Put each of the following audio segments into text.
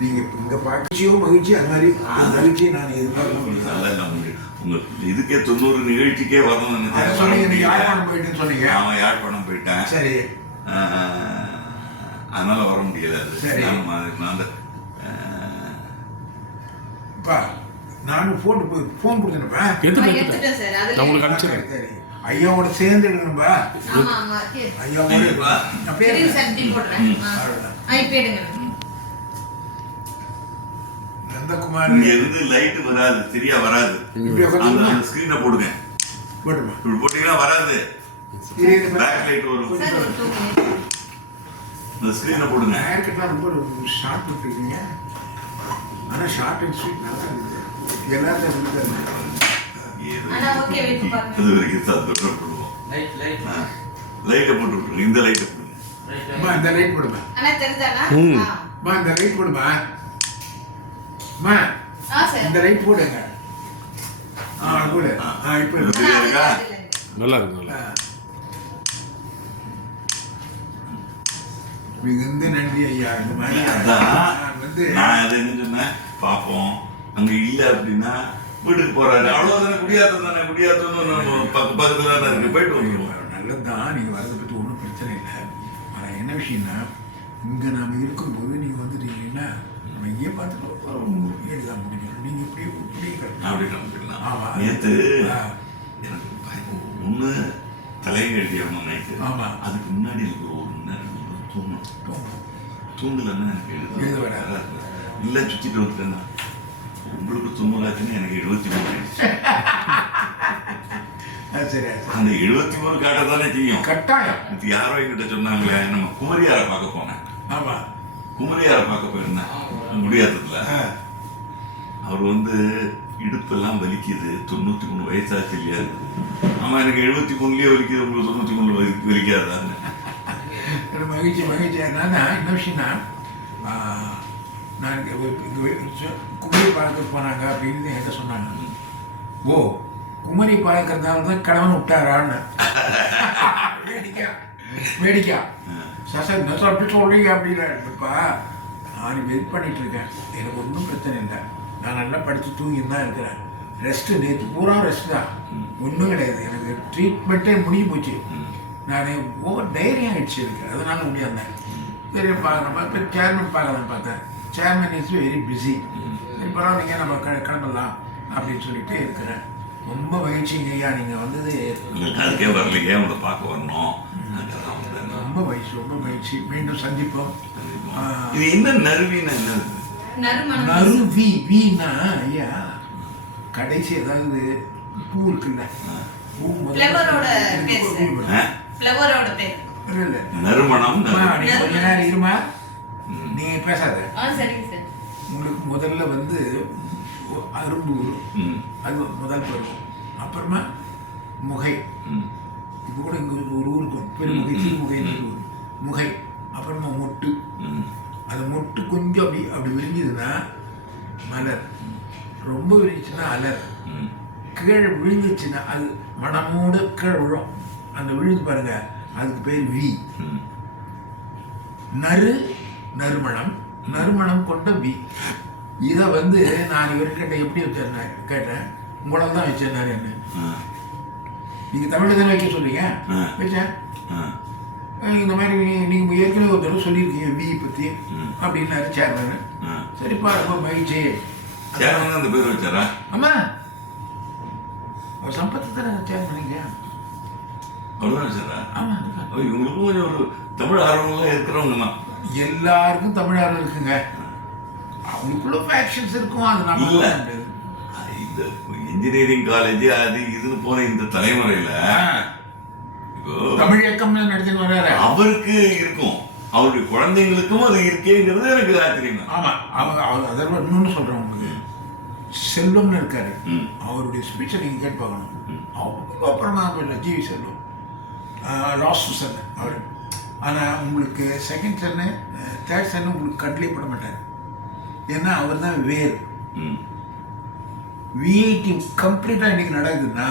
நீங்கள் இங்கே மகிழ்ச்சியோ மகிழ்ச்சி அது மாதிரி மகிழ்ச்சியை நான் எதிர்பார்க்க முடியும். உங்களுக்கு இதுக்கே 90 நிகழ்ச்சிக்கே வரணும்னு சொன்னீங்க. நீங்கள் யாழ்ப்பாணம் போயிட்டுன்னு சொன்னீங்க. அவன் யாழ்ப்பாணம் போயிட்டேன். சரி. அதனால வர முடியல. அது சரி. நான் நானும் ஃபோன் கொடுத்தேன்ப்பா. உங்களுக்கு அனுப்பிச்சிடுறேன். சரி, ஐயாவோட சேர்ந்து எடுக்கணும்பா. ஐயாவோட நந்தகுமார் எது லைட் வராது, சரியா வராது. அந்த ஸ்கிரீனை போடுங்க. இப்படி போட்டீங்கன்னா வராது. பேக் லைட் வரும். அந்த ஸ்கிரீனை போடுங்க. ஹேர் கட்லாம் ரொம்ப ஷார்ட் போட்டுருக்கீங்க. ஆனால் ஷார்ட் அண்ட் ஸ்வீட் நல்லா இருக்குது. எல்லாத்தையும் அது வரைக்கும் சந்தோஷப்படுவோம். லைட்டை போட்டு விட்டுருங்க. இந்த லைட்டை போடுங்க. இந்த லைட் போடுமா. இந்த லைட் போடுமா. இந்த லைட் போடுங்க. போடு. இப்போ நல்லா இருக்கு. மிகுந்த நன்றி ஐயா. இந்த மாதிரி நான் அதை என்ன சொன்னேன், பார்ப்போம். அங்க இல்ல அப்படின்னா வீட்டுக்கு போறாரு. அவ்வளவுதானே. குடியாத்தன்னு பக்கத்துல தானே இருக்கு. போயிட்டு வந்துடுவோம். நல்லதுதான். நீங்க வரதை பற்றி ஒன்றும் பிரச்சனை இல்லை. ஆனா என்ன விஷயம்னா, இங்க நாம இருக்கும்போது நீங்க வந்துட்டீங்கன்னா நம்ம இங்கே பார்த்துட்டு எழுதான் முடியும். நீங்க இப்படி நேற்று எனக்கு ஒண்ணு தலையை எழுதியவனும் நைட்டு. அதுக்கு முன்னாடி எனக்கு ஒரு மணி நேரம் தூங்கலன்னா எனக்கு எழுத வராது. இல்லை சுற்றிட்டு வந்துட்டேன்னா உங்களுக்கு 90 எனக்கு 73. அந்த 73 காட்ட தானே செய்யும். கட்டாயம். இது யாரோ என்கிட்ட சொன்னாங்களே, நம்ம குமரியாரை பார்க்க போனேன். குமரியாரை பார்க்க போயிருந்தேன் முடியாததுல. அவர் இடுப்பெல்லாம் வலிக்குது. 93 வயசாச்சு இல்லையா. ஆமா, எனக்கு 73லயே வலிக்குது, உங்களுக்கு 93 வலிக்காதான்னு. மகிழ்ச்சி. என்னன்னா என்ன விஷயம்னா, நான் குமரி பார்க்க போனாங்க அப்படின்னு என்கிட்ட சொன்னாங்க. ஓ, குமரி பார்க்கறதால தான் கணவன் விட்டாரான்னு. வேடிக்கா சார் நெசம் அப்படி சொல்றீங்க அப்படின்னுப்பா. நான் வெயிட் பண்ணிட்டு இருக்கேன். எனக்கு ஒன்றும் பிரச்சனை இல்லை. நான் நல்லா படித்து தூங்கிட்டு தான் இருக்கிறேன். ரெஸ்ட்டு நேற்று பூரா ரெஸ்ட் தான். ஒன்றும் கிடையாது. எனக்கு ட்ரீட்மெண்ட்டே முடிஞ்சு போச்சு. நான் ஓவர் தைரியம் ஆகிடுச்சு இருக்கு. அதனால முடியாந்தேன். சரி பார்க்கணும். இப்போ சேர்மன் பார்க்கலாம் பார்த்தேன். Chairman is very busy. சரி பரவாயில்லைங்க, நம்ம கிளம்பலாம் அப்படின்னு சொல்லிட்டு இருக்கிறேன். ரொம்ப மகிழ்ச்சிங்க ஐயா. நீங்கள் வந்தது அதுக்கே வரலையே, உங்களை பார்க்க வரணும். ரொம்ப மகிழ்ச்சி. மீண்டும் சந்திப்போம். இது என்ன நறுவின்னு நறுவி வீணா ஐயா, கடைசி ஏதாவது பூ இருக்குல்ல, பூ நறுமணம். கொஞ்ச நேரம் இருமா, நீ பேசாத. உங்களுக்கு முதல்ல அரும்பு, அது முதல் பருவம். அப்புறமா முகை. இப்போ கூட இங்கே ஒரு ஊருக்கு பெருமுகை, சிறுமுகைன்னு ஒரு முகை. அப்புறமா மொட்டு. அது மொட்டு கொஞ்சம் அப்படி விரிஞ்சுதுன்னா மலர். ரொம்ப விரிச்சுன்னா அலர். கீழே விழுந்துச்சுன்னா அது மனமோடு கீழே விழும். அந்த விழுந்து பாருங்க, அதுக்கு பேர் வி. நறுமணம், நறுமணம் கொண்ட வி. இதை நான் இவர்கிட்ட எப்படி வச்சிருந்தேன் கேட்டேன். உங்களை தான் வச்சிருந்தாரு. என்ன நீங்க தமிழ் தானே வைக்க சொல்றீங்க, வச்சேன். இந்த மாதிரி நீங்க ஏற்கனவே ஒரு தடவை சொல்லியிருக்கீங்க வி பத்தி அப்படின்னாரு சேர்மன். சரிப்பா, ரொம்ப மகிழ்ச்சி. அந்த பேர் வச்சாரா? ஆமா, அவர் சம்பத்து தானே சேர்மன். அவ்வளோதான் வச்சாரா? ஆமா. இவங்களுக்கும் கொஞ்சம் ஒரு தமிழ் ஆர்வம்லாம் இருக்கிறவங்க தான். எல்லாருக்கும் தமிழ் ஆர்வம் இருக்குங்க. அவங்களுக்குள்ள ஃபேக்ஷன்ஸ் இருக்கும். அது நம்ம இல்லை. இந்த இன்ஜினியரிங் காலேஜ் அது இதுன்னு போன இந்த தலைமுறையில தமிழ் இயக்கம் நடத்தின்னு வர்றாரு. அவருக்கு இருக்கும், அவருடைய குழந்தைங்களுக்கும் அது இருக்கேங்கிறது எனக்கு ஆச்சரியம். ஆமா, அவங்க அதெல்லாம் இன்னொன்று சொல்றேன் உங்களுக்கு. செல்வம்னு இருக்காரு, அவருடைய ஸ்பீச்சை நீங்க கேட்டு பார்க்கணும். அவங்க அப்புறமா இல்லை ஜிவி செல்வம், லாஸ்ட் சன் அவர். ஆனால் உங்களுக்கு செகண்ட் சன்னு தேர்ட் சன்னு உங்களுக்கு கண்ட்லே பட மாட்டார். ஏன்னா அவர் தான் வேர். விஐடி கம்ப்ளீட்டாக இன்னைக்கு நடக்குதுன்னா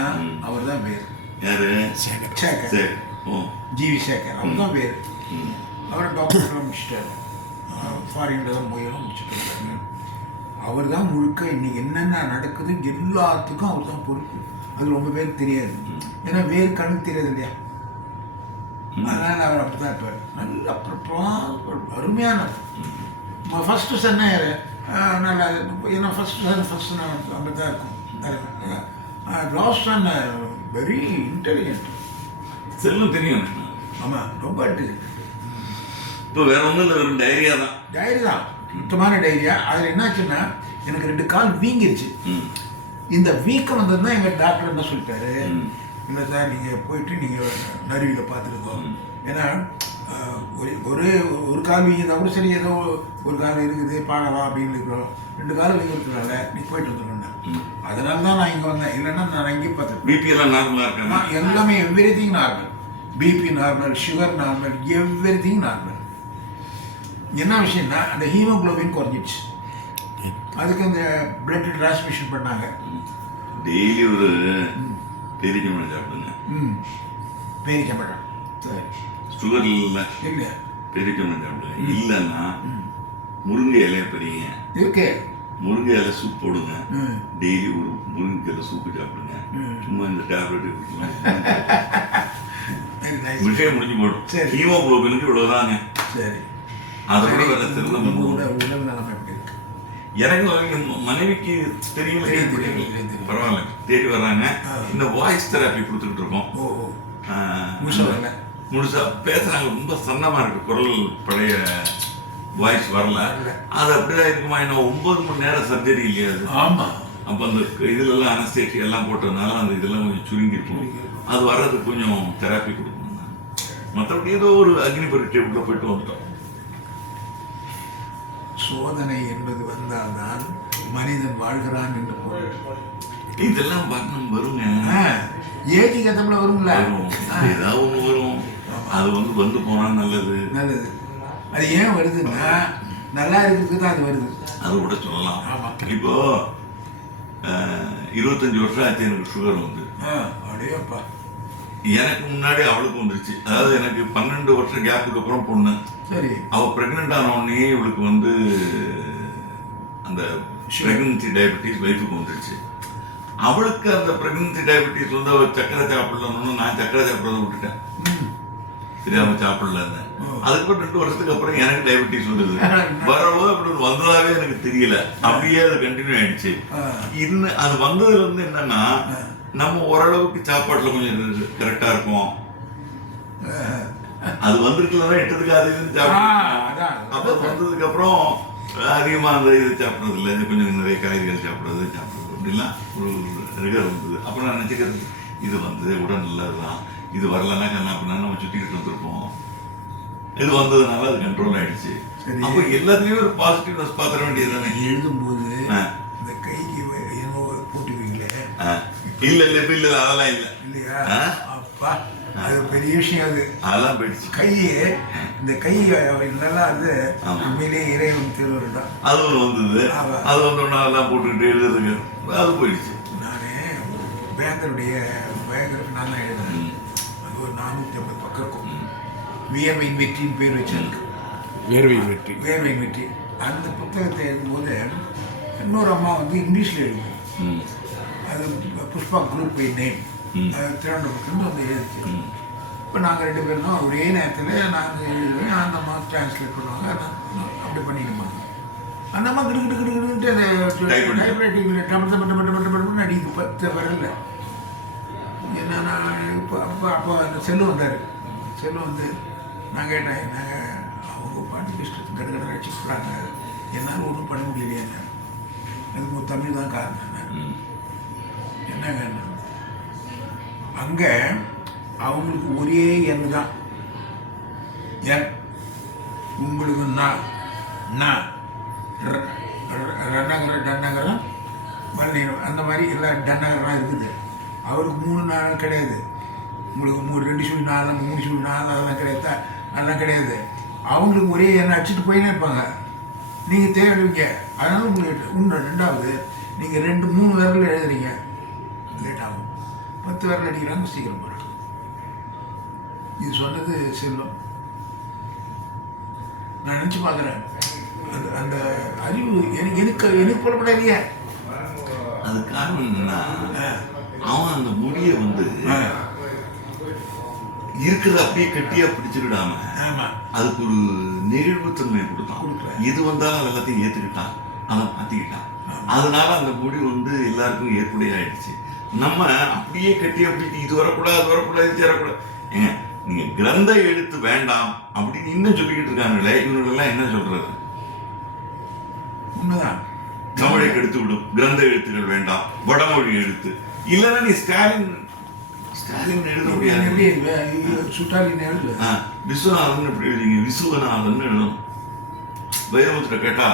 அவர் தான் வேர். சேகர், ஜிவி சேகர், அவர் தான் வேர். அவர் டாக்டர்லாம் முடிச்சிட்டாரு. ஃபாரின்ல தான் போயெல்லாம் முடிச்சுட்டு அவர் தான் முழுக்க இன்னைக்கு என்னென்ன நடக்குது எல்லாத்துக்கும் அவர் தான் பொறுப்பு. அது ரொம்ப பேருக்கு தெரியாது, ஏன்னா வேறு கண்ணுக்கு தெரியாது இல்லையா. அதனால் அவர் அப்படி தான் இருப்பார். நல்ல அருமையானவர். ஃபஸ்ட்டு சொன்ன நல்லா, ஏன்னா ஃபஸ்ட்டு நான் அப்படி தான் இருக்கும். Last son very intelligent. செல்லும் தெரியும். ஆமாம், ரொம்ப இன்டெலிஜென்ட். இப்போ வேற ஒன்றும் இல்லை, வெறும் டைரியா தான். டைரி தான், சுத்தமான டைரியா. அதில் என்னாச்சுன்னா எனக்கு 2 கால் வீங்கிருச்சு. இந்த வீக்கம் வந்ததுன்னா எங்கள் டாக்டர் என்ன சொல்லிட்டாரு, இல்லை சார் நீங்கள் போயிட்டு நீங்கள் நறுவியில் பார்த்துருக்கோம். ஏன்னா ஒரு கால் வீங்கினா கூட சரி, ஏதோ ஒரு கால் இருக்குது பார்க்கலாம் அப்படின்னு இருக்கிறோம். 2 கால் வீங்கிறதுனால நீ போயிட்டு வந்துடுறேன். அதனால தான் நான் இங்கே வந்தேன், இல்லைன்னா நான் இங்கே பார்த்துருக்கேன். பிபி எல்லாம் நார்மலாக இருக்கேன். எல்லாமே everything normal. BP normal, sugar normal, everything normal. என்ன விஷயம்னா அந்த ஹீமோகுளோபின் குறைஞ்சிடுச்சு. அதுக்கு அந்த பிளட் டிரான்ஸ்மிஷன் பண்ணாங்க. டெய்லி ஒரு பேரிச்சம்பழம் சாப்பிடுங்க. பேரிச்சம்பழம் சரி, சுகர் இல்லை இல்லை, பேரிச்சம்பழம் சாப்பிடுங்க. இல்லைன்னா முருங்கை இலையை பெரியங்க இருக்கே, முருங்கை இலை சூப் போடுங்க. டெய்லி ஒரு முருங்கை இலை சூப்பு சாப்பிடுங்க. சும்மா இந்த டேப்லெட் விஷயம் முடிஞ்சு போடும். ஹீமோகுளோபினுக்கு இவ்வளவுதாங்க. சரி, அதோட வேற சிறந்த உடல் நிலைமை எப்படி இருக்கு? எனக்கு மனைவிக்கு தெரியல, பரவாயில்ல, தேடி வர்றாங்க. இந்த வாய்ஸ் தெராப்பி கொடுத்துக்கிட்டு இருக்கோம். முழுசா பேசுறாங்க, ரொம்ப சன்னமா இருக்கு குரல், பழைய வாய்ஸ் வரல. அது அப்படிதான் இருக்குமா? என்ன 9 மணி நேரம் சர்ஜரி இல்லையா அது? ஆமா. அப்ப அந்த இதுல எல்லாம் அனஸ்தேஷியா எல்லாம் போட்டதுனால அந்த இதெல்லாம் கொஞ்சம் சுருங்கி இருக்கும். அது வர்றதுக்கு கொஞ்சம் தெராப்பி கொடுக்கணும். மற்றபடி ஏதோ ஒரு அக்னி பரீட்சை உள்ள போயிட்டு வந்துட்டோம். சோதனை என்பது வந்தால்தான் மனிதன் வாழ்கிறான் என்று பொருள். இதெல்லாம் பார்க்கணும் வருங்க. ஏஜி கத்தம்ல வரும்ல, ஏதாவது ஒன்று வரும். அது வந்து போனா நல்லது. நல்லது. அது ஏன் வருதுன்னா நல்லா இருக்கிறதுக்கு தான் அது வருது. அது கூட சொல்லலாம். ஆமா. இப்போ 25 வருஷம் ஆச்சு எனக்கு சுகர் வந்து. அப்படியேப்பா. எனக்கு முன்னாடி அவளுக்கு வந்துருச்சு. அதாவது எனக்கு 12 வருஷம் கேப்புக்கு அப்புறம் பொண்ணு. சரி. அவ பிரெக்னென்ட் ஆன உடனே இவளுக்கு வந்து அந்த பிரெக்னன்சி டயபெட்டிஸ் வைஃபுக்கு வந்துருச்சு. அவளுக்கு அந்த பிரெக்னன்சி டயபெட்டிஸ் வந்து அவள் சக்கரை சாப்பிடலன்னு நான் சக்கரை சாப்பிட்றத விட்டுட்டேன். தெரியாம சாப்பிடல இருந்தேன். அதுக்கப்புறம் 2 வருஷத்துக்கு அப்புறம் எனக்கு டயபெட்டிஸ் வந்தது. வரவோ அப்படி வந்ததாவே எனக்கு தெரியல, அப்படியே அது கண்டினியூ ஆயிடுச்சு. இன்னும் அது வந்ததுல இருந்து என்னன்னா நம்ம ஓரளவுக்கு சாப்பாட்டுல கொஞ்சம் கரெக்டா இருக்கும். அது வந்திருக்கலாம் எட்டதுக்கு அது இது சாப்பிடுவோம். அப்புறம் வந்ததுக்கு அப்புறம் அதிகமா அந்த இது சாப்பிட்றது இல்லை, கொஞ்சம் நிறைய காய்கறிகள் சாப்பிட்றது அப்படிலாம் ஒரு ரிகர் வந்தது. அப்புறம் நான் நினைச்சுக்கிறது இது வந்து உடல் நல்லதுதான், இது வரலன்னா கண்ணா அப்படின்னா நம்ம சுத்திக்கிட்டு வந்திருப்போம். இது வந்ததுனால அது கண்ட்ரோல் ஆயிடுச்சு. அப்போ எல்லாத்துலயும் ஒரு பாசிட்டிவ்னஸ் பாத்திர வேண்டியது தானே. எழுதும்போது இந்த கைக்கு என்னோ போட்டுக்குவீங்களே, இல்ல இல்ல இப்ப இல்ல அதெல்லாம் இல்ல இல்லையா? அப்பா அது பெரிய விஷயம். அதெல்லாம் போயிடுச்சு. கையே இந்த கை நல்லா வந்து உண்மையிலேயே இறைவன் திருவருள் தான். அது ஒன்று வந்தது. அது வந்தோன்னா அதெல்லாம் போட்டுக்கிட்டு எழுதுறதுக்கு அது போயிடுச்சு. நான் பேங்கருடைய பேங்கருக்கு நான் தான் எழுதுறேன். அது ஒரு 450 பக்கம் இருக்கும். வியர்வையின் வெற்றின்னு பேர் வச்சிருக்கு. வேர்வையின் வெற்றி, வேர்வையின் வெற்றி. அந்த புத்தகத்தை எழுதும்போது இன்னொரு அம்மா வந்து இங்கிலீஷில் எழுதுவோம். அது புஷ்பா குரூப் பை நேம், அது திருவண்ணாமலை வந்து எழுதிச்சு. இப்போ நாங்கள் 2 பேரும் தான் ஒரே நேரத்தில் நாங்கள் எழுதுவேன், அந்த அம்மா டிரான்ஸ்லேட் பண்ணுவாங்க. அப்படி பண்ணிக்குவாங்க. அந்த அம்மா கிடுக்கிட்டு அந்த டைப்ரைட்டிங்கில் டபுள் அடிக்குது 10 விரல்ல. என்னன்னா இப்போ அப்போ அந்த செல்லு வந்தார். செல்லு வந்து நான் கேட்டேன், நாங்கள் அவங்க பாட்டுக்கு இஷ்டத்துக்கு கடற்கடை வச்சுக்கிறாங்க, என்னால் ஒன்றும் பண்ண முடியலையே. அதுக்கு ஒரு தமிழ் தான் காரணம். என்னங்க அங்கே அவங்களுக்கு ஒரே எண் தான். என் உங்களுக்கு டன்னகரம் மறுநீரம் அந்த மாதிரி எல்லாம் டன்னகரம் இருக்குது. அவருக்கு 3 நாள் கிடையாது. உங்களுக்கு 2.4 3.4 அதெல்லாம் கிடையாது, அதெல்லாம் கிடையாது. அவங்களுக்கு ஒரே எண்ணெய் அடிச்சுட்டு போயினே இருப்பாங்க. நீங்கள் தேடுவீங்க. அதனால உங்களுக்கு இன்னும் 2வது நீங்கள் 2-3 விரல் எழுதுறீங்க, லேட் ஆகும். 10 விரல் அடிக்கிறாங்க, சீக்கிரம் போயிடும். இது சொன்னது செல்லும். நான் நினச்சி பார்க்குறேன். அந்த அறிவு எனக்கு புறப்படாதீங்க. அது காரணம் என்னன்னா அவன் அந்த முடியை வந்து இருக்கிறத அப்படியே கட்டியா பிடிச்சிடாம அதுக்கு ஒரு நெகிழ்வுத்தன்மையை கொடுத்தான். இது வந்தாலும் எல்லாத்தையும் ஏத்துக்கிட்டான், அதை மாத்திக்கிட்டான். அதனால அந்த முடி வந்து எல்லாருக்கும் ஏற்புடைய ஆயிடுச்சு. நம்ம அப்படியே கட்டி அப்படி இது வரக்கூடாது அது வரக்கூடாது இது சேரக்கூடாது. ஏங்க நீங்க கிரந்த எழுத்து வேண்டாம் அப்படின்னு இன்னும் சொல்லிக்கிட்டு இருக்காங்களே, இவங்களெல்லாம் என்ன சொல்றது? உண்மைதான். தமிழை கெடுத்து விடும், கிரந்த எழுத்துக்கள் வேண்டாம், வடமொழி எழுத்து இல்லைன்னா நீ ஸ்டாலின் எழுத முடியாது. விஸ்வநாதன் எப்படி எழுதிங்க? விசுவநாதன் எழுதணும். வைரமுத்திர கேட்டா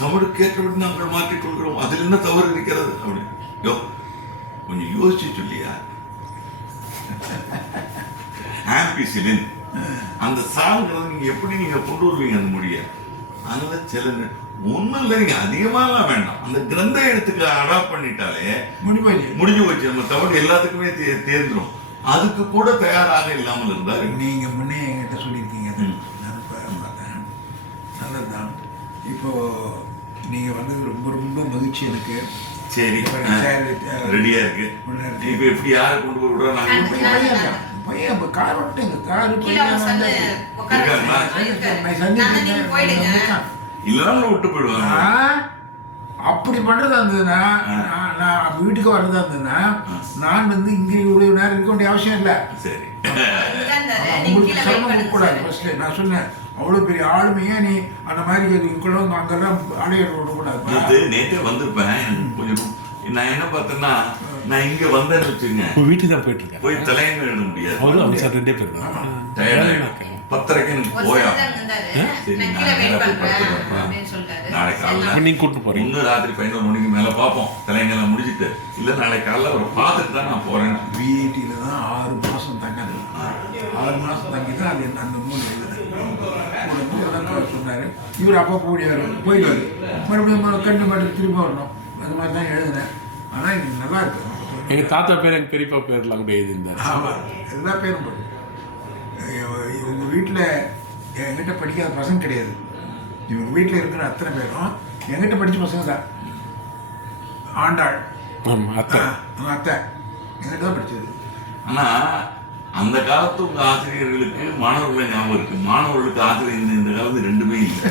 தமிழுக்கு ஏற்றபடி நாங்கள் மாற்றிக்கொள்கிறோம், அதில் என்ன தவறு இருக்கிறது அப்படின்னு. கொஞ்சம் யோசிச்சு சொல்லியா? ஆம்பிசிலின் அந்த சாங்கிறது நீங்க எப்படி நீங்க கொண்டு வருவீங்க அந்த மொழிய? அதனால சில ஒண்ணும் இல்லை, நீங்க அதிகமாக வேண்டாம், அந்த கிரந்த எழுத்துக்கு அடாப்ட் பண்ணிட்டாலே முடிஞ்சு போச்சு. நம்ம தமிழ் எல்லாத்துக்குமே தேர்ந்துடும். அதுக்கு கூட தயாராக இல்லாமல் இருந்தாரு. நீங்க முன்னே என்கிட்ட சொல்லியிருக்கீங்க, பார்த்தேன், நல்லதுதான். இப்போ நீங்க வந்தது ரொம்ப ரொம்ப மகிழ்ச்சி எனக்கு. சரி, ரெடியா இருக்கு. இப்ப எப்படி யாரை கொண்டு போய் விடுறோம்? பையன் கார் விட்டுங்க, கார் இல்லைன்னா விட்டு போயிடுவாங்க. அப்படி பண்றதா இருந்ததுன்னா, நான் வீட்டுக்கு வர்றதா இருந்ததுன்னா நான் வந்து இங்க இவ்வளவு நேரம் இருக்க வேண்டிய அவசியம் இல்லை. சரி, உங்களுக்கு சிரமம் கூடாது. ஃபர்ஸ்ட் நான் சொன்னேன், அவ்வளவு பெரிய ஆளுமையா நீ அந்த மாதிரி இவ்வளவு அங்கெல்லாம் அடையாளம் விடக்கூடாது. நேற்றே வந்திருப்பேன். கொஞ்சம் நான் என்ன பார்த்தேன்னா, நான் இங்க வந்தேன்னு வச்சுங்க, வீட்டுக்கு தான் போயிட்டு இருக்கேன். போய் தலையங்க எழுத முடியாது. ரெண்டே பேர் தான். 10:30 எனக்கு போயா. நீங்க கூட்டு போறீங்க. இன்னும் ராத்திரி 11 மணிக்கு மேல பார்ப்போம். தலையங்கெல்லாம் முடிச்சுட்டு இல்ல நாளைக்கு காலைல ஒரு பார்த்துட்டு தான் நான் போறேன். வீட்டில தான் 6 மாசம் தங்கது. 6 மாசம் தங்கி தான் அது அந்த மூணு சொன்னாரு. இவர் அப்பா போயிடுவாரு, மறுபடியும் கண்ணு மாட்டு திரும்ப வரணும். அது மாதிரி தான் எழுதினேன். ஆனால் எனக்கு நல்லா இருக்கு. எங்க தாத்தா பேர் எங்க பெரியப்பா பேர்லாம் கூட எழுதியிருந்தாரு. ஆமாம், எல்லா பேரும் போட்டு. இவங்க வீட்டில் என்கிட்ட படிக்காத பசங்க கிடையாது. இவங்க வீட்டில் இருக்கிற அத்தனை பேரும் என்கிட்ட படித்த பசங்க தான். ஆண்டாள் அத்தை என்கிட்ட தான் படித்தது. ஆனால் அந்த காலத்து உங்கள் ஆசிரியர்களுக்கு மாணவர்களை ஞாபகம் இருக்கு. மாணவர்களுக்கு ஆசிரியர் இந்த காலத்து ரெண்டுமே இல்லை.